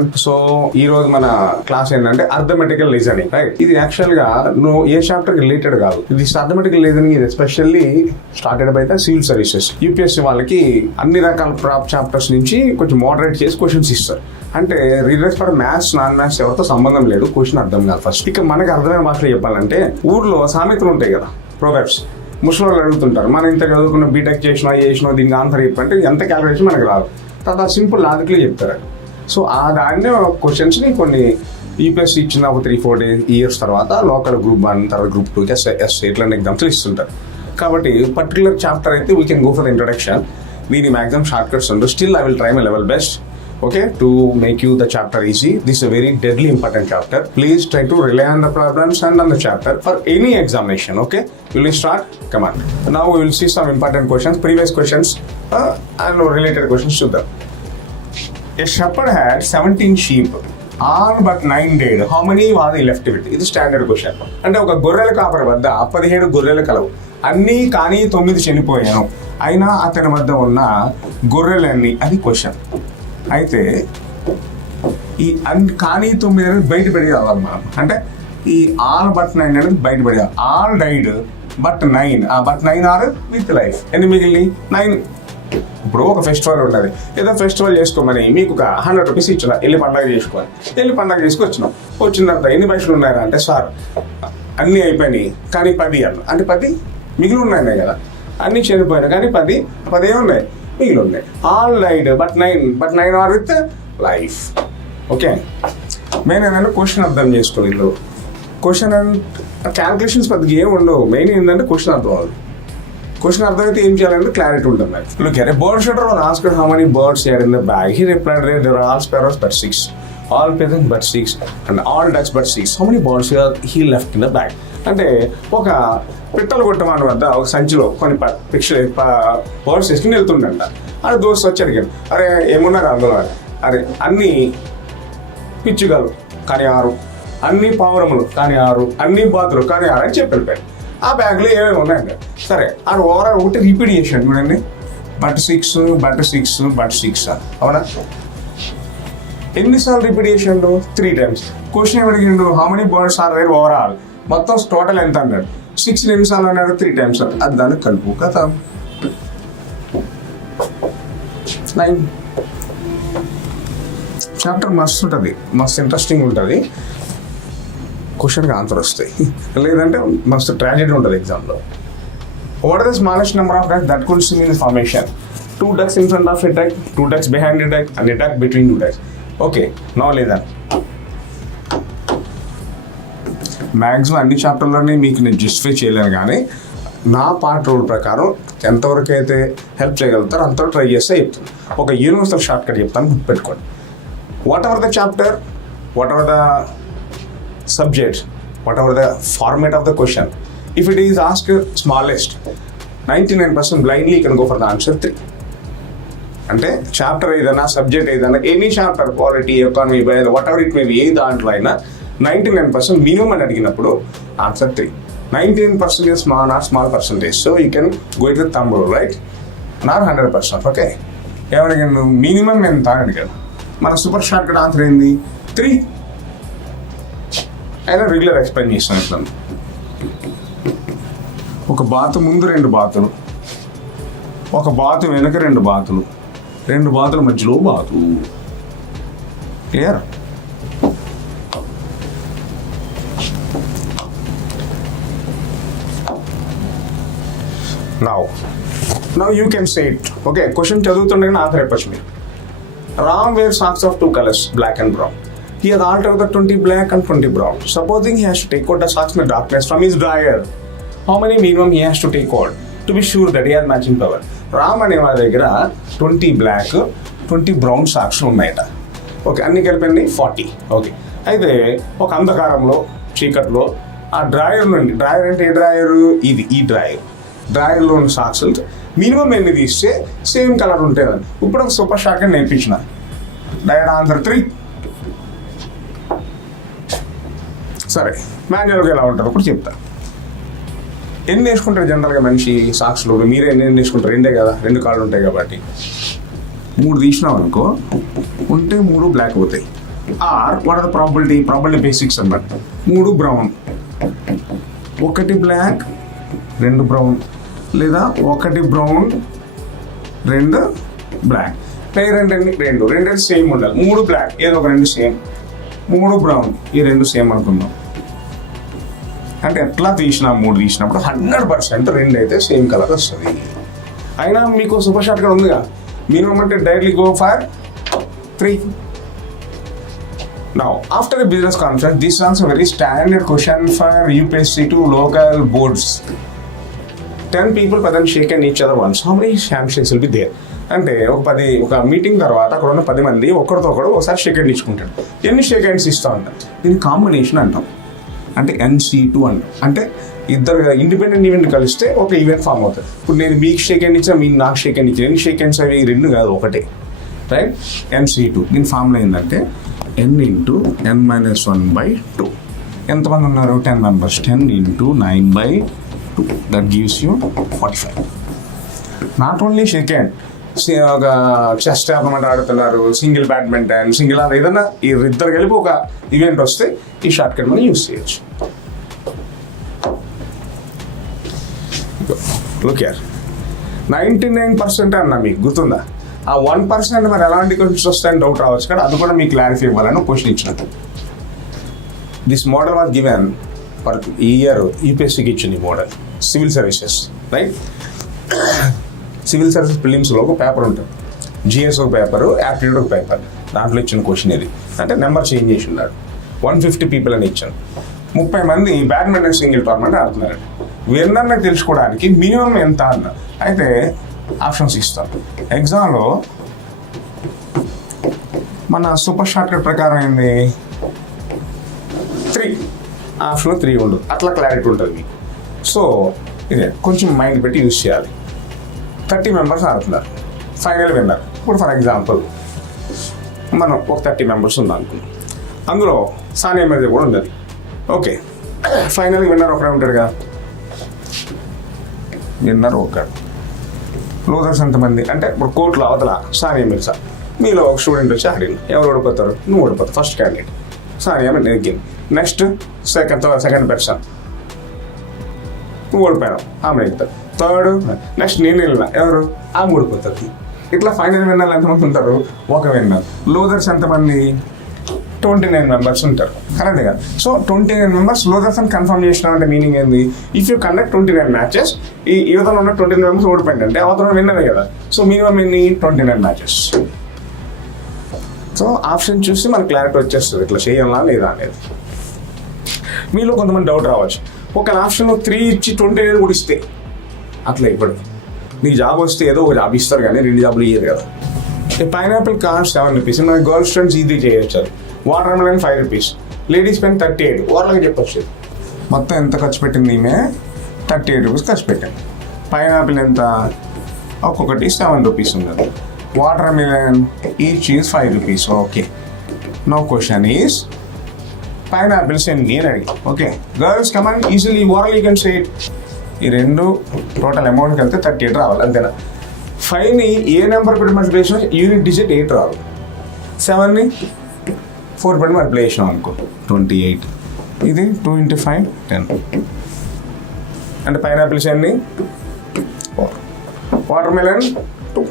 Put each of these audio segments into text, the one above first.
Everyone. So ఈ రోజు మన క్లాస్ ఏంటంటే అర్థమెటికల్ రీజనింగ్, రైట్? ఇది యాక్చువల్ గా నువ్వు ఏ చాప్టర్ రిలేటెడ్ కాదు. ఇది అర్థమెటికల్ రీజనింగ్, ఇది especially started by the civil services. UPSC వాళ్ళకి అన్ని రకాల ప్రాప్ చాప్టర్స్ నుంచి కొంచెం మోడరేట్ చేసి క్వశ్చన్స్ ఇస్తారు. అంటే readers for maths non maths ఎవరితో సంబంధం లేదు, క్వశ్చన్ అర్థం కాదు ఫస్ట్. ఇక మనకి అర్థమైన భాషలో చెప్పాలంటే ఊర్లో సామెతలు ఉంటాయి కదా, ప్రోవర్బ్స్. ముసలి అడుగుతుంటారు, మనం ఇంత చదువుకున్న బీటెక్ చేసినా దీనికి ఆన్సర్ చెప్పంటే ఎంత క్యాలిక్యులేషన్ మనకు రాదు. తర్వాత సింపుల్ లాజిక్లీ చెప్తారు. సో ఆ దాన్నే క్వశ్చన్స్ని కొన్ని యూపీఎస్సీ ఇచ్చిన ఒక 3-4 ఇయర్స్ తర్వాత లోకల్ గ్రూప్ 1 తర్వాత గ్రూప్ 2 ఎస్ ఇట్లాంటి ఎగ్జామ్స్ ఇస్తుంటారు. కాబట్టి పర్టికులర్ చాప్టర్ అయితే we can go for the introduction. దీని మ్యాక్సిమం షార్ట్ కట్స్ ఉండవు. Still I will try my level best, okay, to make you the chapter easy. This is a very deadly important chapter. Please try to rely on the problems and on the chapter for any examination, okay? Will we start? Come on. Now we will see some important questions, previous questions and related questions to them. A shepherd had 17 sheep, all but 9 died. How many was he left with? This is standard question. అంటే ఒక గొర్రెల కాపరి వద్ద 17 గొర్రెలు కలవు, అన్నీ కానీ 9 చనిపోయాను, అయినా అతని వద్ద ఉన్న గొర్రెలన్నీ, అది క్వశ్చన్. అయితే ఈ కానీ 9 అనేది బయటపడి రావాలి మనం. అంటే ఈ ఆల్ బట్ 9 అనేది బయటపడి రావాలి. All died but 9, but 9 are with life. ఎన్ని మిగిలి 9. ఇప్పుడు ఒక ఫెస్టివల్ ఉంటుంది, ఏదో ఫెస్టివల్ చేసుకోమని మీకు ఒక 100 రూపీస్ ఇచ్చిన, వెళ్ళి పండగ చేసుకోవాలి. వెళ్ళి పండగ చేసుకొచ్చినాం. వచ్చిన తర్వాత ఎన్ని పైసలు ఉన్నాయా అంటే, సార్ అన్నీ అయిపోయినాయి కానీ 10 అన్న. అంటే 10 మిగిలి ఉన్నాయి కదా, అన్నీ చనిపోయినాయి కానీ 10 ఏమున్నాయి మిగిలి ఉన్నాయి. All died but 9 are with life. Okay, main ఏంటంటే క్వశ్చన్ అర్థం చేసుకోలేదు. క్వశ్చన్ అండ్ క్యాల్కులేషన్స్ పెద్దగా ఏమి ఉండవు. మెయిన్ ఏంటంటే క్వశ్చన్ అర్థం అవ్వాలి. క్వశ్చన్ అర్థమైతే ఏం చేయాలంటే క్లారిటీ ఉంటుంది. Look at a bird shooter was asked how many birds are in the bag. He replied there are all sparrows but 6, all pheasants but 6 and all ducks but 6. How many birds he left in the bag. అంటే ఒక పిట్టలు కొట్టమని వద్ద ఒక సంచిలో కొన్ని birds వేసుకుని వెళ్తుండంట. అది దోస్తు వచ్చి అడిగాడు, అరే ఏమున్నారు అందులో? అరే అన్ని పిచ్చుగలు కానీ 6, అన్ని పావురములు కానీ 6, అన్ని బాతులు కానీ 6 అని చెప్పి వెళ్ళిపోయాడు. ఆ బ్యాగ్లో ఏమేమి ఉన్నాయండి. సరే అది ఓవరాల్ ఒకటి రిపీట్ చేసాడు చూడండి, బట్ 6 బట్ 6 బట్ 6 అవునా? ఎన్నిసార్లు రిపీట్ చేసాడు? 3 times. క్వశ్చన్ ఏమడిగిండు, how many birds are there overall, మొత్తం టోటల్ ఎంత అన్నాడు. 6 నిమిషాలు అన్నాడు, 3 times. అది దాన్ని కలుపు కదా 9. చాప్టర్ మస్తు ఉంటుంది, మస్తు ఇంట్రెస్టింగ్ ఉంటుంది. క్వశ్చన్కి ఆన్సర్ వస్తాయి, లేదంటే మస్తు ట్రాజెడీ ఉంటుంది ఎగ్జామ్లో. What are the smallest number of ducks that could swim in formation? 2 ducks in front of a duck, 2 ducks behind a duck and a duck between 2 ducks. Okay, no లేదా maximum అన్ని చాప్టర్లోనే మీకు నేను justify చేయలేను, కానీ నా part rule ప్రకారం ఎంతవరకు అయితే హెల్ప్ చేయగలుగుతారో అంతవరకు ట్రై చేస్తే చెప్తాను. ఒక యూనివర్సల్ షార్ట్ కట్ చెప్తాను, గుర్తుపెట్టుకోండి. Whatever the chapter, whatever the subject, whatever the format of the question, if it is ask smallest 99% blindly you can go for the answer 3. అంటే chapter ఏదైనా subject ఏదైనా any chapter, polity, economy, biology, whatever it may be, ఏ దాంట్లో అయినా 99% minimum అని అడిగినప్పుడు answer 3. 19% is small percentage, so you can go with the thumb rule, right? Not 100%. Okay, ఏమడిగాను minimum ఎంత అని అడిగాను. మన సూపర్ షార్ట్ కట్ ఆన్సర్ ఏంది 3. అయినా రెగ్యులర్ ఎక్స్ప్లెయిన్ చేస్తాను. ఇట్లా ఒక బాతు ముందు 2 బాతులు, ఒక బాతు వెనుక 2 బాతులు, 2 బాతుల మధ్యలో బాతు. Clear? Now you can say it. Okay, question చదువుతుండే ఆన్సర్ చెప్పచ్చు మీరు. Ram wears socks of 2 colors, black and brown. He has altered the 20 black and 20 brown. Supposing he has to take out the socks in the darkness from his dryer, how many minimum he has to take out to be sure that he has matching power? Ram అనే వాళ్ళ దగ్గర 20 black 20 brown socks ఉన్నాయట. Okay, అన్ని కలిపండి 40. Okay, అయితే ఒక అంధకారంలో చీకట్లో ఆ డ్రాయర్ నుండి, డ్రాయర్ అంటే ఏ డ్రాయరు? ఇది, ఈ డ్రాయర్లో ఉన్న సాక్స్ మినిమం ఎన్ని తీస్తే సేమ్ కలర్ ఉంటుంది. ఇప్పుడు ఒక సూపర్ షార్ట్ అని నేర్పించిన. Direct answer 3. సరే, మాన్యువల్గా ఎలా ఉంటారు ఇప్పుడు చెప్తా. ఎన్ని వేసుకుంటారు జనరల్గా మనిషి సాక్స్లో? మీరే ఎన్ని వేసుకుంటారు? 2 కదా, 2 కాళ్ళు ఉంటాయి కాబట్టి 3 తీసినాం అనుకో, ఉంటే 3 బ్లాక్ అవుతాయి. Or what are the probability basics అన్నమాట. 3 బ్రౌన్, 1 బ్లాక్, 2 బ్రౌన్, లేదా 1 బ్రౌన్ 2 బ్లాక్. పేర్ ఏంటండి 2 సేమ్ ఉండాలి. 3 బ్లాక్ ఏదో ఒక 2 సేమ్, 3 బ్రౌన్ ఈ 2 సేమ్ అనుకుందాం. అంటే ఎట్లా తీసినా 3 తీసినప్పుడు 100% 2 అయితే సేమ్ కలర్ వస్తుంది. అయినా మీకు సూపర్ షార్ట్ కట్ ఉందిగా, మినిమం అంటే directly go for 3. Now, after the business conference, this is also a very standard question for UPSC to local boards. 10 people but then shake and each other once. How many handshakes will be there? అంటే ఒక meeting తర్వాత అక్కడ ఉన్న 10 మంది ఒకరితో ఒకడు ఒకసారి shake hand ఇచ్చుకుంటాడు. ఎన్ని షేక్ హ్యాండ్స్ ఇస్తూ ఉంటాం? దీన్ని కాంబినేషన్ అంటాం, అంటే NC2 అంటాం. అంటే ఇద్దరు ఇండిపెండెంట్ ఈవెంట్ కలిస్తే ఒక ఈవెంట్ ఫామ్ అవుతుంది. ఇప్పుడు నేను మీకు షేక్ హ్యాండ్ ఇచ్చా, మీరు నాకు షేక్ హ్యాండ్ ఇచ్చా, ఎన్ని షేక్ హ్యాండ్స్ అవి 2 కాదు, ఒకటే, రైట్? NC2. దీని ఫార్ములా ఏంటంటే n into n minus 1/2. ఎంతమంది ఉన్నారు? 10 members. 10 into 9/2. That gives you 45. Not only shake hand, ఒక చెస్ టోర్నమెంట్ ఆడుతున్నారు, సింగిల్ బ్యాడ్మింటన్, సింగిల్ ఏదైనా ఇద్దరు కలిపి ఒక ఈవెంట్ వస్తే ఈ షార్ట్ కట్ మనం యూజ్ చేయొచ్చు. లుక్ హియర్, 99% అన్న మీకు గుర్తుందా? ఆ 1% మరి ఎలాంటి క్వశ్చన్స్ వస్తాయని డౌట్ రావచ్చు కానీ అది కూడా మీకు క్లారిఫై ఇవ్వాలని క్వశ్చన్ ఇచ్చినట్టు. This model was given for ఈ ఇయర్ యూపీఎస్సీకి ఇచ్చింది ఈ model. Civil services, right? Civil services ప్రిలిమ్స్లో ఒక పేపర్ ఉంటుంది, జిఎస్ ఒక పేపరు, యాప్టిట్యూడ్ ఒక పేపర్. దాంట్లో ఇచ్చిన క్వశ్చన్ ఇది. అంటే నెంబర్ చేంజ్ చేసి ఉన్నాడు. 150 people అని ఇచ్చాను. 30 మంది బ్యాడ్మింటన్ సింగిల్ టోర్నమెంట్ ఆడుతున్నారు. విన్నర్ని తెలుసుకోవడానికి మినిమం ఎంత అన్న అయితే ఆప్షన్స్ ఇస్తాం. ఎగ్జామ్లో మన సూపర్ షార్ట్ కట్ ప్రకారం ఏంది 3 ఆప్షన్లో 3 ఉండదు. అట్లా క్లారిటీ ఉంటుంది మీకు. సో ఇదే కొంచెం మైండ్ పెట్టి యూజ్ చేయాలి. 30 members ఆడుతున్నారు, ఫైనల్ విన్నర్. ఇప్పుడు ఫర్ ఎగ్జాంపుల్ మనం ఒక 30 members ఉంది అనుకున్నాం, అందులో సానియా మిర్జా కూడా ఉండదు. ఓకే, ఫైనల్ విన్నర్ ఒకడే ఉంటాడు కదా, విన్నర్ ఒకడు. లూజర్స్ ఎంతమంది అంటే ఇప్పుడు కోర్టులో అవతల సానియా మిర్జా, మీలో ఒక స్టూడెంట్ వచ్చి ఆడింది, ఎవరు ఓడిపోతారు? నువ్వు ఓడిపోతావు. ఫస్ట్ క్యాండిడేట్ సానియా మిర్జా నెగ్గింది. నెక్స్ట్ సెకండ్ పర్సన్ నువ్వు ఓడిపోయావు, ఆమె నెగ్గుతారు. థర్డ్ నెక్స్ట్ నేను వెళ్ళిన, ఎవరు? ఆమె ఓడిపోతుంది. ఇట్లా ఫైనల్ విన్నర్లు ఎంతమంది ఉంటారు? ఒక విన్నర్. లూజర్స్ ఎంతమంది? 29 members ఉంటారు, కరెక్ట్ కదా? సో 29 members లూజర్స్ అని కన్ఫర్మ్ చేసిన అంటే మీనింగ్ ఏంది? ఇఫ్ యూ కండక్ట్ 29 matches, ఈ యువతలో ఉన్న 29 members ఓడిపోయింది అంటే అవతల విన్నరే కదా. సో మినిమం ఎన్ని? 29 matches. సో ఆప్షన్ చూసి మనకు క్లారిటీ వచ్చేస్తుంది ఇట్లా చేయాలా లేదా అనేది. మీలో కొంతమంది డౌట్ రావచ్చు, ఒక ఆప్షన్లో 3 ఇచ్చి 29 కూడా ఇస్తే అట్లా ఇప్పుడు నీకు జాబ్ వస్తే ఏదో ఒక జాబ్ ఇస్తారు కానీ 2 జాబ్లు ఇయ్యరు కదా. పైనాపిల్ కాస్ట్ 7 rupees, మన గర్ల్ స్టూడెంట్స్ ఈజీ చేయొచ్చు. Water melon 5 rupees, ladies pen 38. వాళ్ళకి చెప్పొచ్చు మొత్తం ఎంత ఖర్చు పెట్టింది ఈమె? 38 rupees ఖర్చు పెట్టింది. పైనాపిల్ ఎంత? ఒక్కొక్కటి 7 rupees ఉన్నది. Watermelon each is 5 rupees. Okay, no question is pineapples ఎన్ని అని అడిగి. Okay girls come on easily oral you can say it. ఈ 2 టోటల్ అమౌంట్ కలిపితే 38 రావాలి, అంతేనా? 5ని ఏ నెంబర్ పెట్టి మల్టిప్లై చేసినా యూనిట్ డిజిట్ 8 రావాలి. 7ని 4 పెట్టి మల్టిప్లై చేసినాం అనుకో 28. ఇది 2 into 5 10. అంటే పైనాపిల్స్ ఎన్ని? 4. Water melon 2.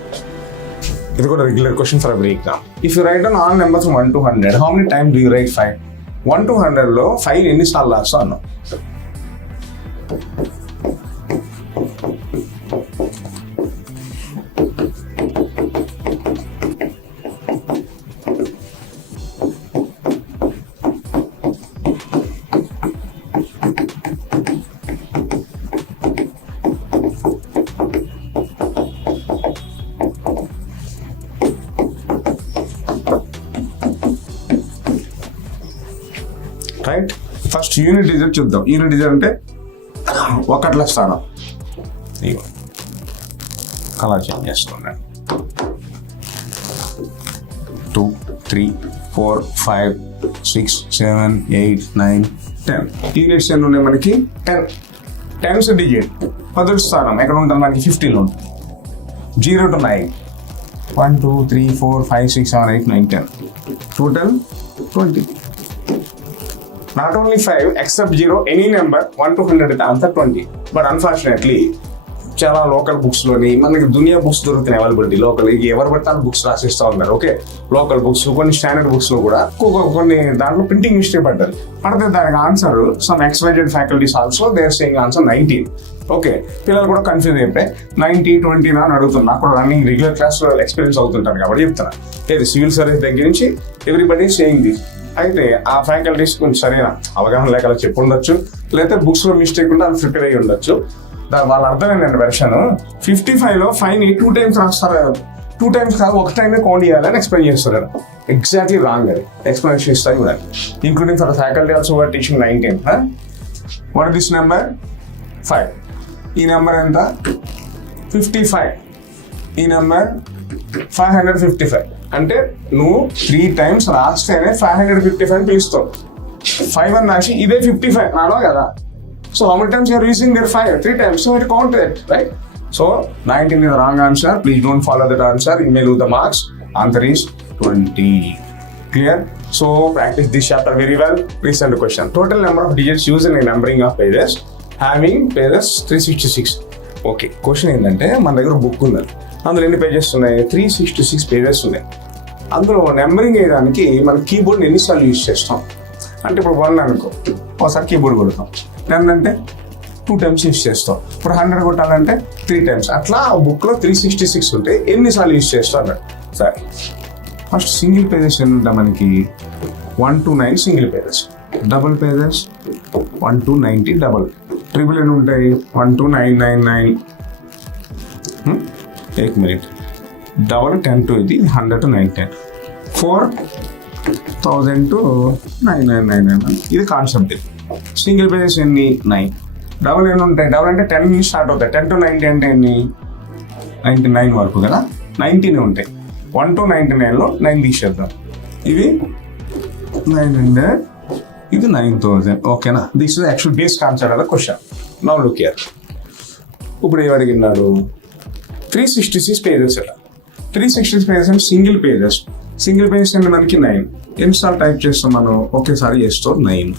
ఇది కూడా regular question for every exam. If you right down all numbers from 1 to 100, how many times do you right 5? 1 to 100లో 5 ఎన్నిసార్లు రాస్తా అన్నాం? రైట్, ఫస్ట్ యూనిట్ డిజిట్ చూద్దాం. యూనిట్ డిజిట్ అంటే 1ల స్థానం. ఇగో అలా చేంజ్ చేస్తున్నాను. 2 3 4 5 6 7 8 9 10. యూనిట్స్ ఎన్ని ఉన్నాయి మనకి? 10. 10th డిజిట్ 10వ స్థానం ఎక్కడ ఉంటుంది మనకి? 15లో ఉంటుంది. 0 to 9 1 2 3 4 5 6 7 8 9 10 total 20. Not only 5 except 0 any number 1 to 100 the answer 20. But unfortunately చాలా లోకల్ బుక్స్ లోని మనకి దునియా బుక్స్ దొరుకుతున్నాయి అవైలబిలిటీ లోకల్ ఎవరు పడతారు బుక్స్ రాసిస్తూ ఉన్నారు. ఓకే, లోకల్ బుక్స్ కొన్ని స్టాండర్డ్ బుక్స్ లో కూడా కొన్ని దాంట్లో ప్రింటింగ్ మిస్టేక్ పడితే దానికి answer some XYZ faculties also they are saying answer 19. Okay, పిల్లలు కూడా కన్ఫ్యూజ్ అయిపోయి 90 20 అని అడుగుతున్నా. అక్కడ రన్నింగ్ రెగ్యులర్ క్లాస్ లో ఎక్స్పీరియన్స్ అవుతుంటారు కాబట్టి చెప్తున్నా. లేదు సివిల్ సర్వీస్ దగ్గర నుంచి ఎవ్రీబడి సేయింగ్ దిస్. అయితే ఆ ఫ్యాకల్టీస్ కొంచెం సరైన అవగాహన లేక చెప్పి ఉండొచ్చు, లేకపోతే బుక్స్ లో మిస్టేక్ ఉంటే అది ప్రిపేర్ అయ్యి ఉండొచ్చు. వాళ్ళ అర్థం ఏంటంటే వెర్షన్ 55 లో 5 2 times రాస్తారు, 2 times కాదు 1 time కౌంట్ చేయాలని ఎక్స్ప్లెయిన్ చేస్తారు. ఎగ్జాక్ట్లీ రాంగ్ అది ఎక్స్ప్లెనేషన్ ఇస్తాయి కూడా, including for faculty also were teaching 19. What this number 5, ఈ నెంబర్ ఎంత 55, ఈ నెంబర్ 555. అంటే నువ్వు 3 times రాస్తేనే 555 పిలుస్తావు. 5 అని రాసి ఇదే 55 రావా కదా. So how many times you are using their 5? 3 times. So it count it, right? So 19 is the wrong answer. Please don't follow that answer. You may lose the marks. Answer is 20. Clear? So practice this chapter very well. Listen to the question. Total number of digits used in a numbering of pages having pages 366. Okay. Question ఏంటంటే మన దగ్గర book ఉంది, అందులో ఎన్ని pages ఉన్నాయి? 366 pages ఉన్నాయి. అందులో numbering వేయడానికి మన కీబోర్డ్ని ఎన్నిసార్లు యూజ్ చేస్తాం అంటే, ఇప్పుడు 1 అనుకో, ఒకసారి కీబోర్డ్ కొడతాం. 10 అంటే 2 times యూజ్ చేస్తాం. ఇప్పుడు 100 కొట్టాలంటే 3 times. అట్లా బుక్ లో 366 ఉంటే ఎన్నిసార్లు యూజ్ చేస్తాం అన్నాడు. సరే, ఫస్ట్ సింగిల్ పేజెస్ ఎన్ని ఉంటాయి మనకి? 1 to 9 single pages. Double pages 1 to 90 double. Triple ఎన్ని ఉంటాయి? 1 to 999. 1 minute. డబుల్ 10 to ఇది 100 to 910. 4000 to 9999. ఇది కాన్సెప్ట్. సింగిల్ పేజెస్ ఎన్ని? 9. డబుల్ ఎన్ని ఉంటాయి? డబుల్ అంటే 10 నుంచి స్టార్ట్ అవుతాయి. 10 to 90 అంటే ఎన్ని? 99 వరకు కదా. 90 ఉంటాయి. 1 to 99 లో 9 తీసేద్దాం. ఇవి 900, ఇది 9000. ఓకేనా? This is actual base concept of the question. Now look here. ఇప్పుడు ఏం అడిగినాడు? 366 పేజెస్ అట. 366 పేజెస్ అంటే సింగిల్ పేజెస్. సింగిల్ పేజెస్ అంటే మనకి 9. ఎన్నిసార్లు టైప్ చేస్తాం మనం? ఒకేసారి చేస్తాం 9.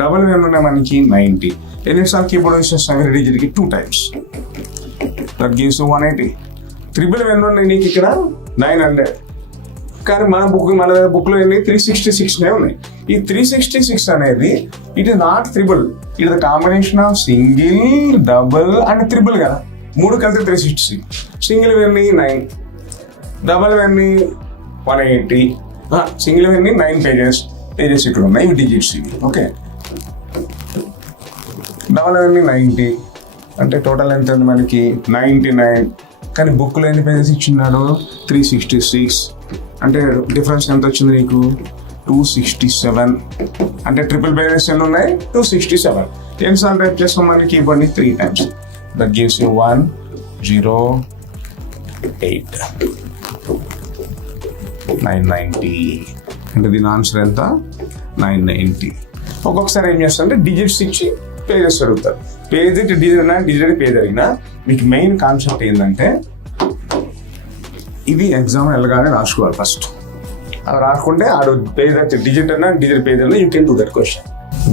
డబల్ ఎన్ని ఉన్నాయి మనకి? 90. ఎన్నిసార్లు కీబోర్డ్ యూస్ చేస్తాం? every digit కి 2 times. That gives 180. ట్రిపుల్ ఎన్ని ఉన్నాయి నీకు ఇక్కడ? 900. కానీ మన బుక్ లో ఎన్ని? 366 ఉన్నాయి. ఈ 366 అనేది it is not triple, it is the combination of single, double and triple కదా. 3 కలిసి 366. సింగిల్ ఎన్ని? 9. డబుల్ ఎన్ని? 180. సింగిల్ ఎన్ని? 9 పేజెస్ ఇక్కడ ఉన్నాయి, ఇవి డిజిట్స్ ఇవి. ఓకే, డబల్ ఎన్ని? 90. అంటే టోటల్ ఎంత ఉంది మనకి? 99. కానీ బుక్లో ఎన్ని పేజెస్ ఇచ్చినాడు? 366. అంటే డిఫరెన్స్ ఎంత వచ్చింది నీకు? 267. అంటే ట్రిపుల్ పేజెస్ ఎన్ని ఉన్నాయి? 267. ఎన్నిసార్లు టైప్ చేస్తాం మనకి కీబోర్డ్ని? 3 times. That gives you 108. 990. అంటే దీని ఆన్సర్ ఎంత? 990. ఒక్కొక్కసారి ఏం చేస్తారంటే డిజిట్స్ ఇచ్చి పేజెస్ అడుగుతారు. పేజ్ డిజిట్ అయినా డిజిట్ పేజ్ అడిగినా మీకు మెయిన్ కాన్సెప్ట్ ఏంటంటే ఇది ఎగ్జామ్ వెళ్ళగానే రాసుకోవాలి ఫస్ట్. అలా రాసుకుంటే ఆడు పేజ్ డిజిట్ అయినా డిజిట్ పేజ్ అయినా you can do that question.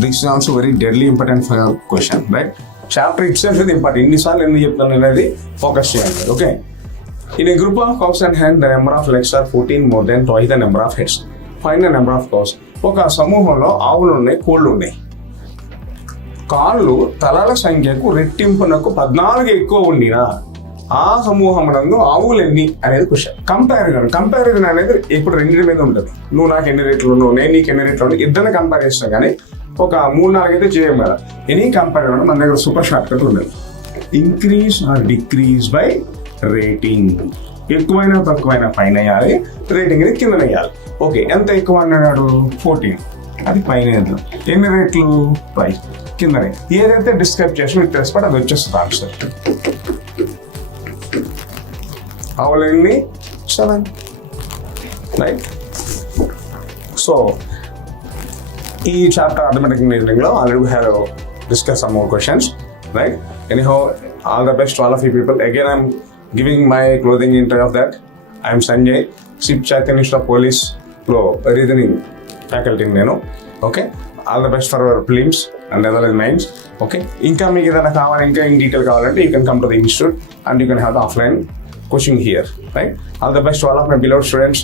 This is also very deadly important for question, right? Chapter it self ఇది ఇంపార్టెంట్. ఎన్నిసార్లు ఎందుకు చెప్తాను అనేది ఫోకస్ చేయండి. Okay, in a group of cows and hens the number of legs are 14 more than twice the number of heads. Find the number of cows. ఒక సమూహంలో ఆవులు ఉన్నాయి, కోళ్ళు ఉన్నాయి. కాళ్ళు తలల సంఖ్యకు రెట్టింపునకు 14 ఎక్కువ ఉండినా ఆ సమూహమునందు ఆవులు ఎన్ని అనేది క్వశ్చన్. కంపారిజన్ అనేది ఇప్పుడు రెండింటి మీద ఉంటుంది. నువ్వు నాకు ఎన్ని రేట్లు ఉన్నావు, నేను నీకు ఎన్ని రేట్లు ఉన్నావు, ఇద్దరిని కంపేర్ చేస్తాం. కానీ ఒక 3-4 అయితే చేయం కదా. ఎనీ కంపారిజన్ మన దగ్గర సూపర్ షార్ట్ కట్ ఉండదు. Increase or decrease buy rating. ఎక్కువైనా తక్కువైనా పైన వేయాలి, రేటింగ్ అనేది కింద వేయాలి. ఓకే, ఎంత ఎక్కువ అన్నాడు? 14. అది పైన వేద్దాం. ఎన్ని రేట్లు? 5. కిందనే ఏదైతే డిస్క్రైబ్ చేసి మీకు తెలిసిపడి అది వచ్చేస్తుంది ఆన్సర్. ఆవులన్నీ 7, రైట్? సో ఈ చాప్టర్ అర్థమెటిక్ రీజనింగ్ లో already we have discuss some more questions, right? Anyhow, all the best to all of you people. Again, I'm giving my clothing entry of that. I'm Sanjay, SIP Chaitanya police లో reasoning faculty నేను. Okay, all the best for hour films and other minds. Okay, ఇంకా మీకు ఏదైనా కావాలి, ఇంకా in detail కావాలంటే you can come to the institute and you can have the offline coaching here, right? All the best to all of my beloved students.